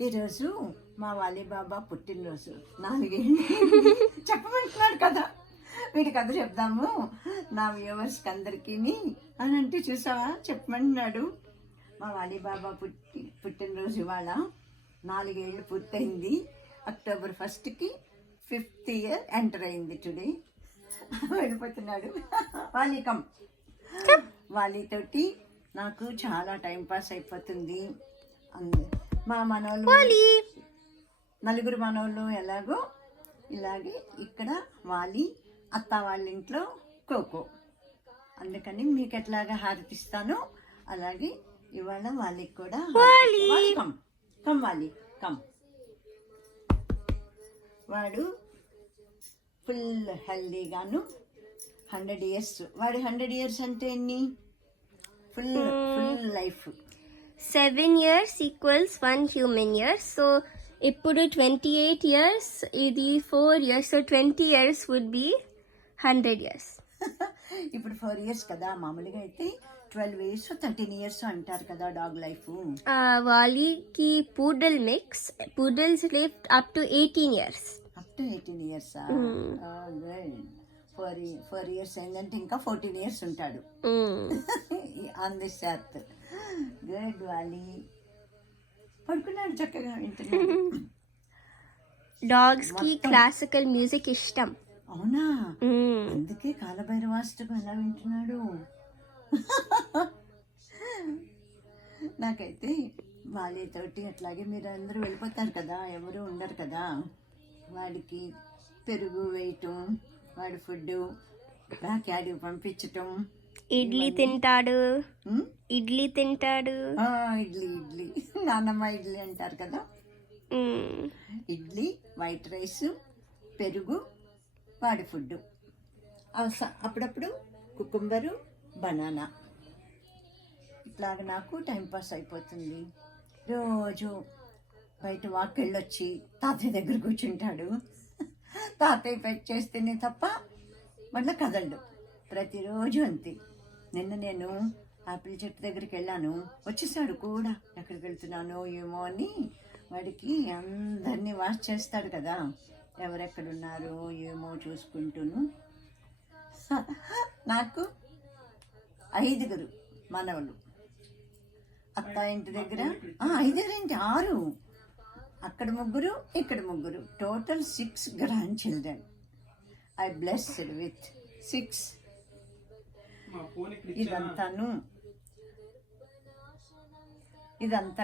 ఈరోజు మా వాలీబాబా పుట్టినరోజు. నాలుగేళ్ళు. చెప్పమంటున్నాడు కదా. వీడి కథ చెప్దాము. నా వ్యూవర్స్కి అందరికీ అని అంటే చూసావా? చెప్పమంటున్నాడు. మా వాలీబాబా పుట్టి పుట్టినరోజు ఇవాళ నాలుగేళ్ళు పూర్తయింది. అక్టోబర్ ఫస్ట్కి ఫిఫ్త్ ఇయర్ ఎంటర్ అయింది టుడే. వెళ్ళిపోతున్నాడు. వాలికం. వాళ్ళతోటి నాకు చాలా టైం పాస్ అయిపోతుంది. అంద- మా మనోళ్ళు నలుగురు మనోళ్ళు ఎలాగో ఇలాగే ఇక్కడ వాలి అత్త వాళ్ళ ఇంట్లో కోకో అందుకని మీకు ఎట్లాగా హారతిస్తానో అలాగే ఇవాళ వాళ్ళకి కూడా కమ్ కమ్ వాలి కమ్. వాడు ఫుల్ హెల్దీగాను హండ్రెడ్ ఇయర్స్. వాడి హండ్రెడ్ ఇయర్స్ అంటే ఎన్ని? Full full life seven years equals one human year so ఇప్పుడు ట్వంటీ ఎయిట్ ఇయర్స్ ఇది four years so twenty years would be hundred years ఇప్పుడు ఫోర్ ఇయర్స్ కదా. మామూలుగా అయితే ట్వెల్వ్ ఇయర్స్ థర్టీన్ ఇయర్స్ అంటారు కదా dog life వాలీకి poodle mix poodles live up to eighteen years up to eighteen years four four years అయిందంటే ఇంకా fourteen years ఉంటాడు. Earth good వాలి పడుకున్నాడు చక్కగా వింటున్నాడు డాగ్స్కి క్లాసికల్ మ్యూజిక్ ఇష్టం. అవునా. అందుకే కాలభైరవాష్టకం ఎలా వింటున్నాడు? నాకైతే వాళ్ళతోటి అట్లాగే మీరు అందరూ వెళ్ళిపోతారు కదా ఎవరు ఉండరు కదా. వాడికి పెరుగు వేయటం వాడి ఫుడ్ బ్యాక్ యార్డ్కి పంపించటం. ఇడ్లీ తింటాడు? ఇడ్లీ తింటాడు. ఇడ్లీ ఇడ్లీ. నాన్నమ్మ ఇడ్లీ అంటారు కదా. ఇడ్లీ వైట్ రైస్ పెరుగు వాడి ఫుడ్ అప్పుడప్పుడు కుకుంబరు బనానా. ఇట్లాగ నాకు టైం పాస్ అయిపోతుంది. రోజు బయట వాక్ వెళ్ళొచ్చి తాతయ్య దగ్గర కూర్చుంటాడు. తాతయ్య పెట్ చేస్తేనే తప్ప మళ్ళీ కదలడు. ప్రతిరోజు అంతే. నిన్న నేను ఆపిల్ చెట్టు దగ్గరికి వెళ్ళాను. వచ్చేసాడు కూడా. ఎక్కడికి వెళ్తున్నానో ఏమో అని వాడికి అందరినీ వాష్ చేస్తాడు కదా. ఎవరెక్కడున్నారో ఏమో చూసుకుంటూను. నాకు ఐదుగురు మనవలు. అత్త ఇంటి దగ్గర ఐదుగురు ఇంటి ఆరు. అక్కడ ముగ్గురు ఇక్కడ ముగ్గురు. Total six grand children. I blessed with six ఇదంతాను. ఇదంతా